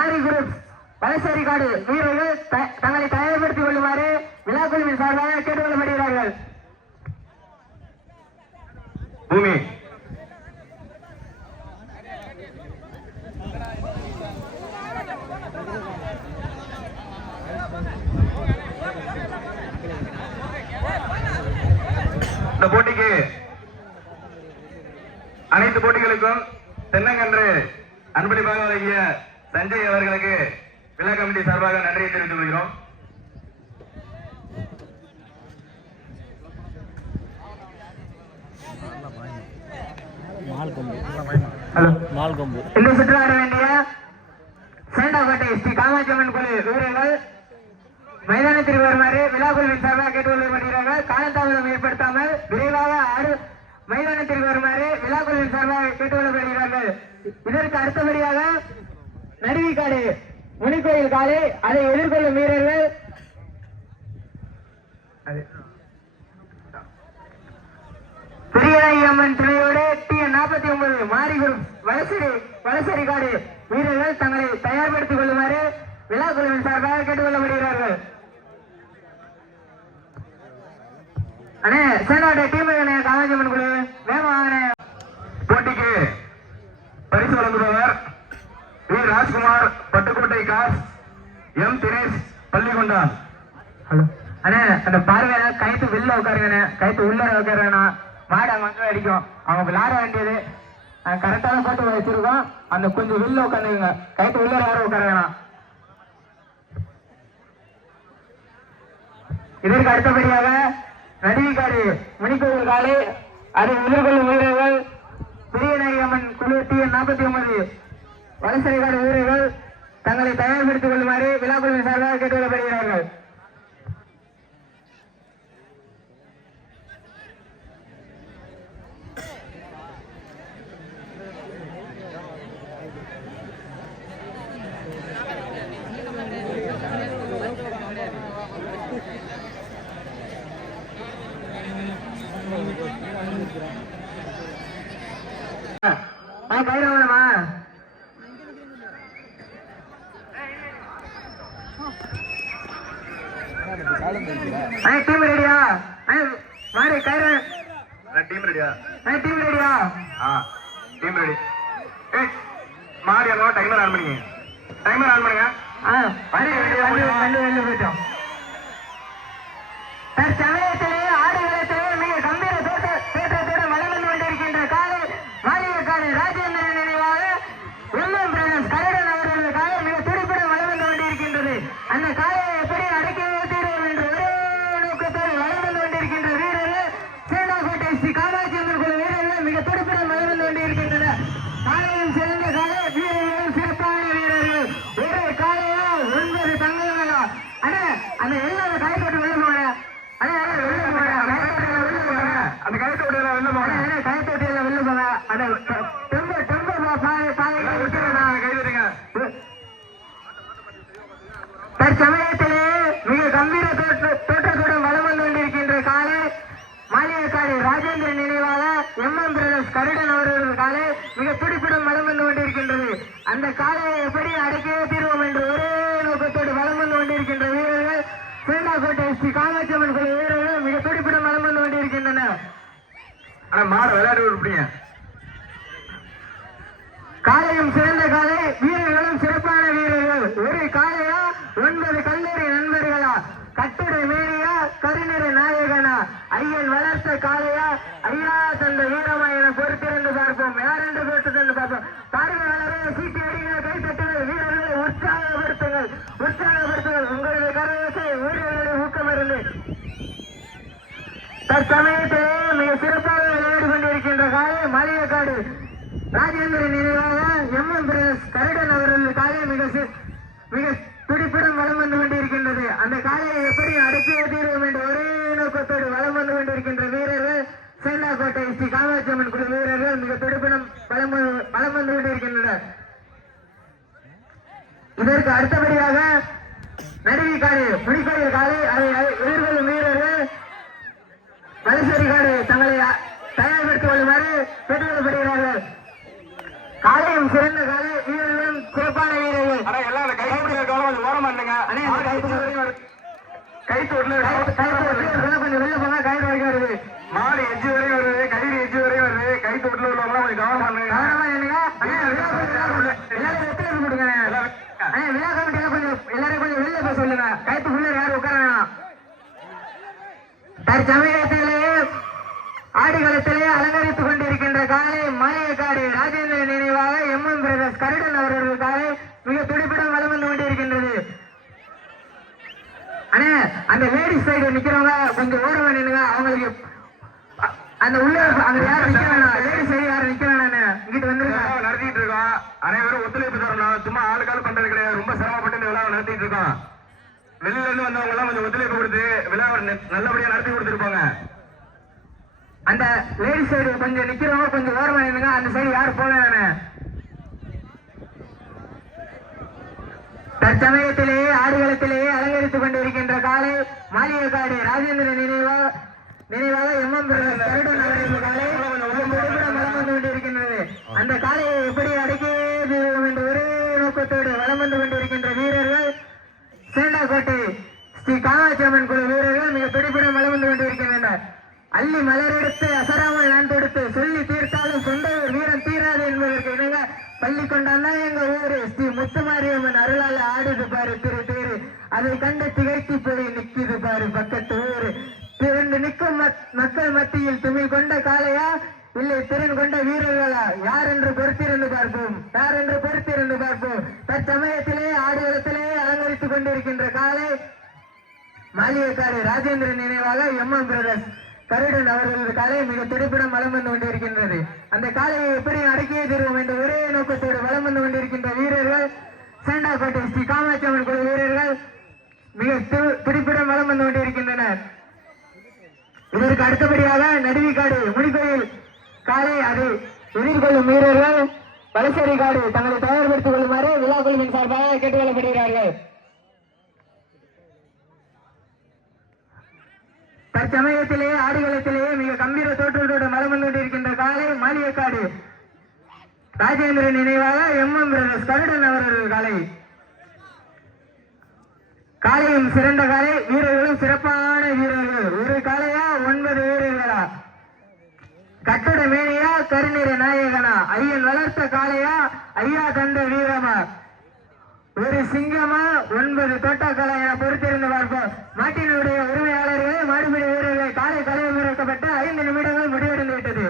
ஆரி group வலசேரி காடு வீரர்கள் தங்களை தயார்படுத்திக் கொள்ளுமாறு விழா விழாக்குழுவின் சார்பாக கேட்டுக்கொள்ளப்படுகிறார்கள். பூமி. இந்த போட்டிக்கு அனைத்து போட்டிகளுக்கும் தென்னங்கன்று அன்பளிப்பாக வழங்கிய சஞ்சய் அவர்களுக்கு விழா கமிட்டி சார்பாக நன்றியை தெரிவித்துக் கொள்கிறோம். இந்த சுற்று ஆட வேண்டிய சேண்டாக்கோட்டை ஸ்ரீ காமாட்சியம்மன் குழு வீரர்கள் மைதானத்திற்கு வருமாறு விழாக்குழுவின் சார்பாக கேட்டுக்கொள்ளப்படுகிறார்கள் காலதாமதம் ஏற்படுத்தாமல் விரைவாக ஆடு மைதானத்திற்கு வருமாறு விழாக்குழுவின் சார்பாக கேட்டுக்கொள்ளப்படுகிறார்கள் இதற்கு அடுத்தபடியாக நடுவிக்காடு முனிக்கோயில் காலை அதை எதிர்கொள்ளும் வீரர்கள். பெரியராயம்மன் துணையோடு டி என் நாற்பத்தி ஒன்பது மாரிகுரு வளசரி வளசரி காடு வீரர்கள் தங்களை தயார்படுத்திக் கொள்ளுமாறு விழா குழுவின் சார்பாக கேட்டுக்கொள்ளப்படுகிறார்கள். அண்ணே சேனாட்ட டீம் அண்ணே குழு வேமா போட்டிக்கு பரிசு வழங்குபவர் Pattukkottai gas M Dinesh Pallikondan hello. அண்ணே அந்த பார்வையில கைத்து வெளில உட்காருங்கண்ணே. கைத்து உள்ள உட்காருங்கண்ணா. மாடு அங்க வந்து அடிக்கும். அவங்க விளாட வேண்டியது. கரெக்டான போட்டு வச்சிருக்கோம். அந்த கொஞ்சம் வெளில உட்காந்துங்க கைத்து உள்ள யாரும் உட்காருங்கண்ணா. இதற்கு அடுத்தபடியாக நடுவிக்காடு மணிக்கோவில் காலை அதை எதிர்கொள்ளும் வீரர்கள் பெரியநாயகம்மன் குழு டி நாற்பத்தி ஒன்பது. வலசரைக்காடு வீரர்கள் தங்களை தயார்படுத்திக் கொள்ளுமாறு விழாக்குழுவின் சார்பாக கேட்டுக்கொள்ளப்படுகிறார்கள் ஆ கையில வேணுமா ஆ டீம் ரெடியா ஆ மாடு கயிறு. டீம் ரெடியா ஆ டீம் ரெடியா ஆ டீம் ரெடி ஏய் மாடி அங்க டைமர் ஆன் பண்ணுங்க டைமர் ஆன் பண்ணுங்க. ஆ வண்டி வண்டி வெளில போயிட்டோம் தற்சமயத்திலே ஆடுகளத்திலே மிக கம்பீர தோட்ட தோற்றத்தோடு வலம் வந்து கொண்டிருக்கின்ற காலை மாளிகை காலை ராஜேந்திரன் நினைவாக எம்எம் பிரதர்ஸ் கரடன் அவர்களது காலை மிக துடிப்புடன் வலம் வந்து கொண்டிருக்கின்றது அந்த காலையை எப்படி அடக்கி வைத்தீர்கள் என்று ஒரே நோக்கத்தோடு வலம் வந்து கொண்டிருக்கின்ற வீரர்கள் சேனாக்கோட்டை ஸ்ரீ காமாட்சி அம்மன் குழு வீரர்கள் மிக துடிப்புடன் வலம் வந்து கொண்டிருக்கின்றனர் காலையும் சிறந்த காலை வீரர்களும் சிறப்பான வீரர்கள் ஒரு காலையா ஒன்பது தங்கங்களா அண்ணா அந்த எல்லா காய் போட்டு வெளில போன அண்ணா அண்ணா, வெளில போன கயத்தொட்டியில வெளில போன அந்த கயத்தை விட வெளில அண்ணா போங்க அண்ணா கயத்தொட்டியில வெளில போன அண்ணா டெம்போ டெம்போ பாதை பாதை கை தட்டுங்க தற்சமயத்திலே மிக கம்பீர தோற்ற- தோற்றத்துடன் வலம் வந்து கொண்டிருக்கின்ற காலை மாளிகைக்காடு ராஜேந்திரன் நினைவாக எம் எம் பிரதர்ஸ் கருடன் அவர்களது காலை மிக துடிப்புடன் வலம் வந்து கொண்டிருக்கின்றது. அந்த காலையை எப்படி அடக்கியே தீர்வோம் என்று ஒரே நோக்கத்தோடு வலம் வந்து கொண்டிருக்கின்ற வீரர்கள் சேண்டாக்கோட்டை ஸ்ரீ காமாட்சியம்மன் குழு வீரர்கள் மிக துடிப்புடன் வலம் வந்து கொண்டிருக்கின்றனர் ஆனா மாடை விளையாடி விடுப்பீங்க காலையும் சிறந்த காலை வீரர்களும் சிறப்பான வீரர்கள். ஒரு காலையா ஒன்பது கல்லூரி நண்பர்களா? கட்டுரை மேனியா கருணரை நாயகனா? ஐயன் வளர்த்த காலையா ஐயா தந்த வீரமா என பொறுத்திருந்து பார்ப்போம். யார் என்று பொறுத்திருந்து பார்ப்போம். பார்வையாளரே சீட்டி அடிகள் கை தட்டுங்கள். வீரர்களை உற்சாகப்படுத்துங்கள். உற்சாகப்படுத்துங்கள். உங்களுடைய கரவேசை வீரர்களை ஊக்கமிருந்து. தற்சமயத்திலே மிக சிறப்பு விளையாடி கொண்டிருக்கின்ற காலை மலையக்காடு ராஜேந்திரன் நினைவாக எம் எம் பிரதேஷ் கருடன் அவர்கள் காலை மிக சி- மிக துடிப்புடன் வலம் வந்து கொண்டிருக்கின்றது அந்த காலையை எப்படி அடக்கி தீர்வோம் என்ற ஒரே நோக்கத்தோடு வலம் வந்து கொண்டிருக்கின்ற வீரர்கள் சேண்டாக்கோட்டை அம்மன் குழு வீரர்கள் மிக துடிப்புடன் வலம் வந்து- வலம் வந்து கொண்டிருக்கின்றனர். இதற்கு அடுத்தபடியாக நடுவி காடு புலிக்கோயில் காலை அதை எதிர்கொள்ளும் வீரர்கள் மலைசேரி காடு தங்களை தயார்படுத்திக் கொள்ளுமாறு கேட்டுக்கொள்ளப்படுகிறார்கள் காலையும் சிறந்த காலை வீரர்களும் சிறப்பான வீரர்கள். கைத்து வெளில போங்க கயிறு வரைக்கும் விழா கமிட்டி எல்லாரும் கொஞ்சம் யாரும் உட்கார வேணாம் தற்சமயத்திலே ஆடுகளத்திலே அலங்கரித்துக் கொண்டிருக்கின்ற காலை மாயக்காடு ராஜேந்திர நினைவாக எம் எம் பிரதர்ஸ் கருடன் அவர்கள் காலை மிக துடிப்புடன் வளம் வந்து கொண்டிருக்கின்றது. அண்ணே அந்த லேடிஸ் சைடு நிக்கிறவங்க கொஞ்சம் ஓரமா நின்னுங்க அவங்களுக்கு அந்த உள்ள அங்க யாரும் நிக்க வேணாம். லேடிஸ் யாரும் நிக்க வேணாம் இங்கிட்டு வந்துருங்க. நடத்திட்டு இருக்கோம். அனைவரும் ஒத்துழைப்பு தரணும். சும்மா ஆளுக்கால் பண்றது கிடையாது. ரொம்ப சிரமப்பட்டு இந்த விழாவை நடத்திட்டு இருக்கோம். வெளியில இருந்து வந்தவங்க எல்லாம் கொஞ்சம் ஒத்துழைப்பு கொடுத்து விழாவை நல்லபடியா நடத்தி கொடுத்துருப்பாங்க. அந்த லேடிஸ் சைடு கொஞ்சம் நிக்கிறவங்க கொஞ்சம் ஓரமா நின்னுங்க அந்த சைடு யாரும் போக வேணாம் தற்சமயத்திலே ஆடுகளத்திலே அலங்கரித்துக் கொண்டிருக்கின்ற காலை மாளிகைக்காடு ராஜேந்திர நினைவாக நினைவாக எம் எம் பிரதர்ஸ் கருடன் அவர்கள் காலை முழுமையுடன் வலம் வந்து கொண்டிருக்கின்றது. அந்த காலையை எப்படி அடக்கி தீர்வோம் என்ற ஒரே நோக்கத்தோடு வலம் வந்து கொண்டிருக்கின்ற வீரர்கள் சேண்டாக்கோட்டை ஸ்ரீ காமாட்சியம்மன் குழு வீரர்கள் மிக துடிப்புடன் வலம் வந்து கொண்டிருக்கின்றனர். அள்ளி மலரெடுத்து அசராமல் நான் தொடுத்து சொல்லி தீர்த்தாலும் சொந்த வீரம் தீராது என்பதற்கு இணங்க பள்ளி கொண்டான் எங்க ஊரு. ஸ்ரீ முத்துமாரியம்மன் அருளால ஆடுது பாரு திரு தேரு. அதை கண்டு திகைத்து போய் நிக்குது பாரு பக்கத்து ஊரு. திரண்டு நிற்கும் மக்கள் மத்தியில் துமிழ் கொண்ட காளையா? இல்லை திறன் கொண்ட வீரர்களா? யார் என்று பொறுத்திருந்து பார்ப்போம்? யார் என்று பொறுத்திருந்து பார்ப்போம்? தற்சமயத்திலே ஆடுகளத்திலே அலங்கரித்துக் கொண்டிருக்கின்ற காலை மாளிகைக்காடு ராஜேந்திரன் நினைவாக எம் எம் பிரதர்ஸ் கருடன் அவர்களது காலை மிக துடிப்புடன் வலம் வந்து கொண்டிருக்கின்றது. அந்த காலையை எப்படி அடக்கியே தீர்வோம் என்ற ஒரே நோக்கத்தோடு வலம் வந்து கொண்டிருக்கின்ற வீரர்கள் சேண்டாக்கோட்டை ஸ்ரீ காமாட்சி அம்மன் குழு வீரர்கள் மிக து- துடிப்புடன் வலம் வந்து கொண்டிருக்கின்றனர். இதற்கு அடுத்தபடியாக நடுவிக்காடு முடிக்கோயில் காலை அதை எதிர்கொள்ளும் வீரர்கள் வலசேரி காடு தங்களை தயார்படுத்திக் கொள்ளுமாறு விழா குழுவின் சார்பாக கேட்டுக்கொள்ளப்படுகிறார்கள். தற்சமயத்திலேயே ஆடுகளத்திலேயே மிக கம்பீர தோற்றத்தோடு மலம் வந்து கொண்டிருக்கின்ற காலை மாளிகைக்காடு. ராஜேந்திரன் நினைவாக எம் எம் பிரதர்ஸ் கருடன் அவர்கள் காலை காலையும் சிறந்த காலை வீரர்களும் சிறப்பான வீரர்கள். ஒரு காலையா ஒன்பது வீரர்களா? கட்டட மேனியா கருநிற நாயகனா? ஐயன் வளர்த்த காளையா ஐயா தந்த வீரமா? ஒரு சிங்கமா ஒன்பது தோட்டக்கலை என பொறுத்திருந்து பார்ப்போம். மாட்டினுடைய உரிமையாளர்களே மாடுபிடி வீரர்களை காலை கலையில் இறக்கப்பட்ட ஐந்து நிமிடங்கள் முடிவடைந்து விட்டது.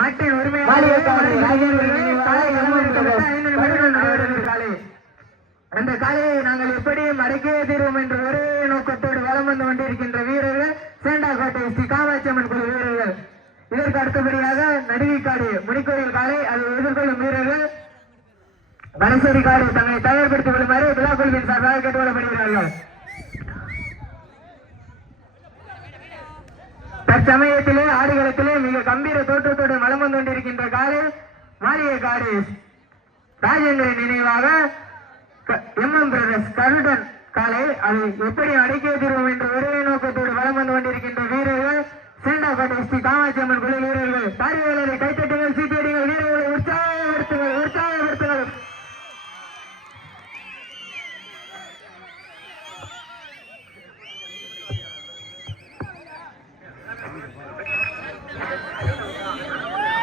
மாட்டின் உரிமையாளர்களே காலை களமில் இறக்கப்பட்ட ஐந்து நிமிடங்கள் அந்த காலையை நாங்கள் எப்படியும் அடக்கியே தீர்வோம் என்ற ஒரே நோக்கத்தோடு வலம் வந்து கொண்டிருக்கின்ற வீரர்கள் சேண்டாக்கோட்டை ஸ்ரீ காமாட்சியம்மன் குழு வீரர்கள். இதற்கு அடுத்தபடியாக நடுவிக்காடு முனிக்கோயில் காலை அதை எதிர்கொள்ளும் வீரர்கள். வனசேரி காடு தங்களை தயார்படுத்திக் கொள்ளுமாறு விழா குழுவின் சார்பாக கேட்டுக்கொள்ளப்படுகிறார்கள். தற்சமயத்திலே ஆடுகளத்திலே மிக கம்பீர தோற்றத்தோடு வலம் வந்து கொண்டிருக்கின்ற காலை மாளிகை காடு ராஜேந்திரன் நினைவாக பிரதர்ஸ் கருடன் காலை அதை எப்படி அடக்கிய தீர்வோம் என்ற ஒரே நோக்கத்தோடு வளம் வந்து கொண்டிருக்கின்ற வீரர்கள் சேண்டாக்கோட்டை ஸ்ரீ காமாட்சி அம்மன் குழு வீரர்கள் தாரிவேலரை கைத்தட்டுங்கள் சீட்டியடிகள் வீரர்களை உற்சாகப்படுத்துங்கள் உற்சாகப்படுத்துங்கள்.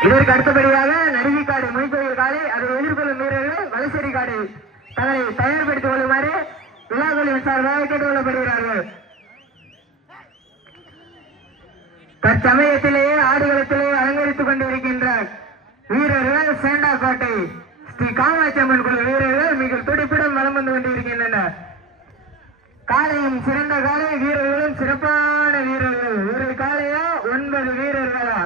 இதற்கு அடுத்தபடியாக நடுவிக்காடு முனிக்கோயில் காலை அதை எதிர்கொள்ளும் வீரர்கள் வலசேரி காடு. தங்களை தயார்படுத்திக் கொள்ளுமாறு விழாக்களின் சார்பாக கேட்டுக்கொள்ளப்படுகிறார்கள். தற்சமயத்திலேயே ஆடுகளத்திலே அலங்கரித்துக் கொண்டிருக்கின்ற வீரர்கள் சேண்டாக்கோட்டை. ஸ்ரீ காமாட்சி அம்மன் குழு வீரர்கள் மிக துடிப்புடன் வலம் வந்து கொண்டிருக்கின்றனர். காலையும் சிறந்த காலை வீரர்களும் சிறப்பான வீரர்கள். ஒரு காலையா? ஒன்பது வீரர்களா?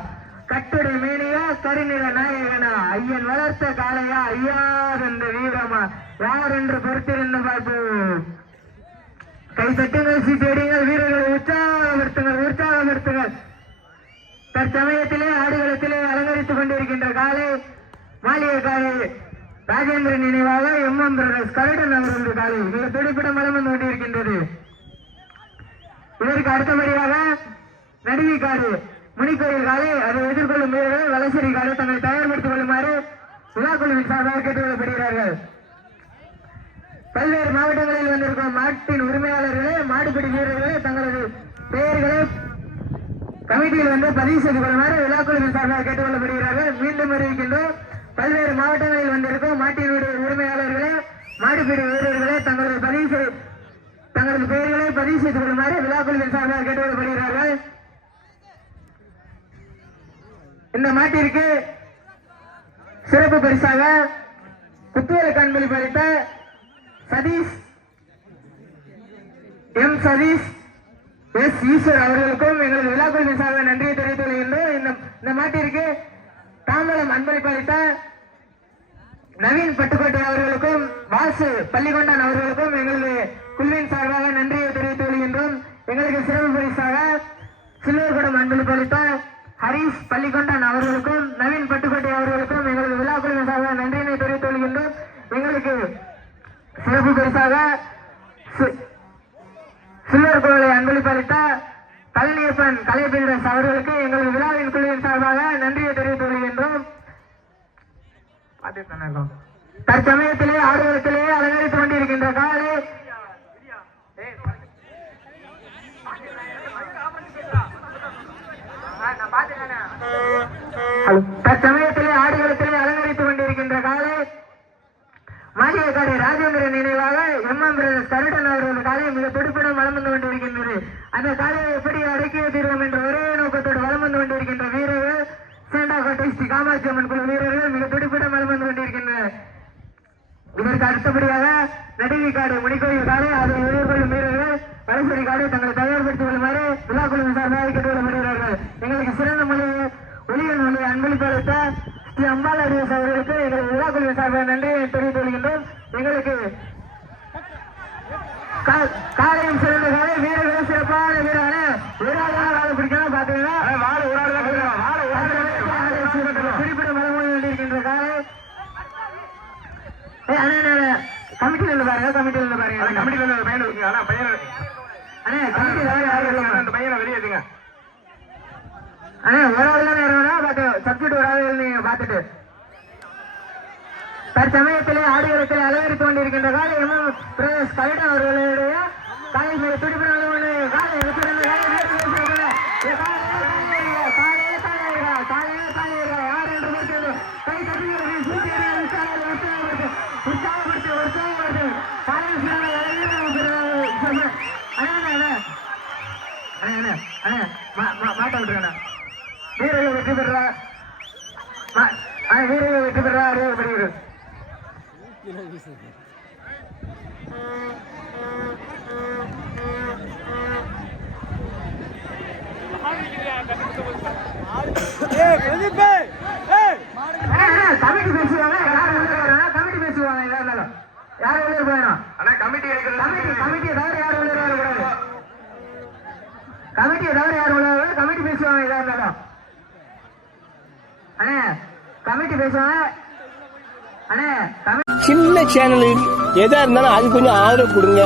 கட்டுடை மேனியா கருநிற நாயகனா ஐயன் வளர்த்த காளையா ஐயார் என்று வீரமா யார் என்று பொறுத்திருந்து பார்ப்போம். கை தட்டுங்கள் சீட்டடிங்கள் வீரர்களை உற்சாகப்படுத்துங்கள் உற்சாகப்படுத்துங்கள். தற்சமயத்திலே ஆடுகளத்திலே அலங்கரித்துக் கொண்டிருக்கின்ற காலை மாளிகை காலை ராஜேந்திரன் நினைவாக எம் எம் பிரதர்ஸ் கருடன் அவர்களது காலை மிக துடிப்பிடம் மலம் வந்து கொண்டிருக்கின்றது. இதற்கு அடுத்தபடியாக நடுவிக்காடு. முனிக்கோயில் காலை அதை எதிர்கொள்ளும் வீரர்கள் வலசேரி காலை தங்களை தயார்படுத்திக் கொள்ளுமாறு விழாக்குழுவின் சார்பாக கேட்டுக்கொள்ளப்படுகிறார்கள். பல்வேறு மாவட்டங்களில் வந்திருக்கும் மாட்டின் உரிமையாளர்களே மாடுபிடி வீரர்களே தங்களது பெயர்களை கமிட்டியில் வந்து பதிவு செய்து கொள்ளுமாறு விழாக்குழுவின் சார்பாக கேட்டுக்கொள்ளப்படுகிறார்கள். மீண்டும் அறிவிக்கின்றோம் பல்வேறு மாவட்டங்களில் வந்திருக்கும் மாட்டினுடைய உரிமையாளர்களே மாடுபிடி வீரர்களே தங்களது பதிவு செய் தங்களது பெயர்களை பதிவு செய்து கொள்ளுமாறு விழாக்குழுவின் சார்பாக கேட்டுக்கொள்ளப்படுகிறார்கள். இந்த மாட்டிற்கு சிறப்பு பரிசாக குத்துவிளக்கு கண்மொழி பறித்த சதீஷ் எம் சதீஷ் எஸ் ஈஸ்வர் அவர்களுக்கும் எங்களது விழாக்குழுவின் சார்பாக நன்றியை தெரிவித்துக் கொள்கின்றோம். இந்த இந்த மாட்டிற்கு தாம்பலம் அன்பளிப்பு அளித்த நவீன் பட்டுக்கோட்டை அவர்களுக்கும் வாசு பள்ளிகொண்டான் அவர்களுக்கும் எங்களது குழுவின் சார்பாக நன்றியை தெரிவித்துக் கொள்கின்றோம். எங்களுக்கு சிறப்பு பரிசாக சில்வர்குடம் அன்பளிப்பு அளித்த ஹரிஷ் பள்ளிகொண்டான் அவர்களுக்கும் நவீன் பட்டுக்கோட்டை அவர்களுக்கும் எங்களது விழா குழுவின் சார்பாக நன்றியினை தெரிவித்துக் கொள்கின்றோம். எங்களுக்கு சிறப்பு பரிசாக சி- சில்வர் கோவிலை அன்பளிப்பு அளித்த பழனியப்பன் கலை பில்டர்ஸ் அவர்களுக்கு எங்களது விழாவின் குழுவின் சார்பாக நன்றியை தெரிவித்துக் கொள்கின்றோம். தற்சமயத்திலே ஆடுகளத்திலே அலங்கரித்துக் கொண்டிருக்கின்ற காலை தற்சமயத்திலே ஆடுகளத்திலே அலங்கரித்துக் கொண்டிருக்கின்ற காலை மாளிகைக்காடு ராஜேந்திரன் நினைவாக எம்எம் பிரதர்ஸ் கருடன் அவர்கள் காலையை மிக துடிப்புடன் வளம் வந்து கொண்டிருக்கின்றது. அந்த காலையை எப்படி அடக்கிய தீர்வோம் என்ற ஒரே நோக்கத்தோடு வளம் வந்து கொண்டிருக்கின்ற வீரர்கள் சேண்டாக்கோட்டை ஸ்ரீ காமாட்சி அம்மன் குழு வீரர்கள் மிக துடிப்புடன் வளம் வந்து கொண்டிருக்கின்றனர். இதற்கு அடுத்தபடியாக நடுவி காடு முனிக்கோயில் காலை அதை எதிர்கொள்ளும் வீரர்கள் வலசரி காடு தங்களை தயார்படுத்திக் கொள்ளுமாறு விழா குழு சார்பாக கேட்டுக்கொள்ளப்படுகிறார்கள் எங்களுக்கு சிறந்த மொழி ஒளியல் மொழி அன்பளிப்பு அளித்த ஸ்ரீ அம்பாள் அரியஸ் அவர்களுக்கு எங்களுக்கு விழா குழு சார்பாக நன்றியை தெரிவித்துக் கொள்கின்றோம். எங்களுக்கு காலையும் சிறந்த காலை வீரர்களும் சிறப்பான வீரர்கள ஒரு ஆள் பிடிக்கணும். பாத்தீங்கன்னா வாழ ஒரு ஆள் தான் கொடுக்கலாம். வாழ ஒரு ஆள் தான் குறிப்பிட மலமொழி கொண்டிருக்கின்ற காலை கமிட்டில இருந்து பாருங்க கமிட்டில இருந்து பாருங்க. அந்த கமிட்டில இருந்து பையன் இருக்குங்க. ஆனா பையனை அண்ணே கமிட்டி. அந்த பையனை வெளியேதுங்க அண்ணே ஒரு ஆள் தான் பாத்து சப்ஜெக்ட் ஒரு ஆள் நீங்க பாத்துட்டு சமயத்திலே ஆடுகளத்தில் அலங்கரித்துக் கொண்டிருக்கின்ற காலை எம்எம் பிரதேஷ் கவிதா அவர்களுடைய காலை மிக துடிப்புடன் வந்து காலை எடுத்திருந்த வீரர்கள் யார் என்று கை மாட்ட வீரர்கள் வெற்றி பெறா வீரர்கள் வெற்றி பெறா அறிவிக்கப்படுகிறது கமிட்டி பேசுவாங்க யார் உள்ள கமிட்டி பேசுவாங்க எதா இருந்தாலும் யார் உள்ள போயிடும் ஆனா கமிட்டி கமிட்டி எடுக்கிறது கமிட்டியை தவிர யாரும் உள்ள வரக்கூடாது கமிட்டியை தவிர யார் உள்ள வரக்கூடாது கமிட்டி பேசுவாங்க எதா இருந்தாலும் அண்ணே கமிட்டி பேசுவாங்க சின்ன சேனல் எதா இருந்தாலும் அது கொஞ்சம் ஆதரவு கொடுங்க.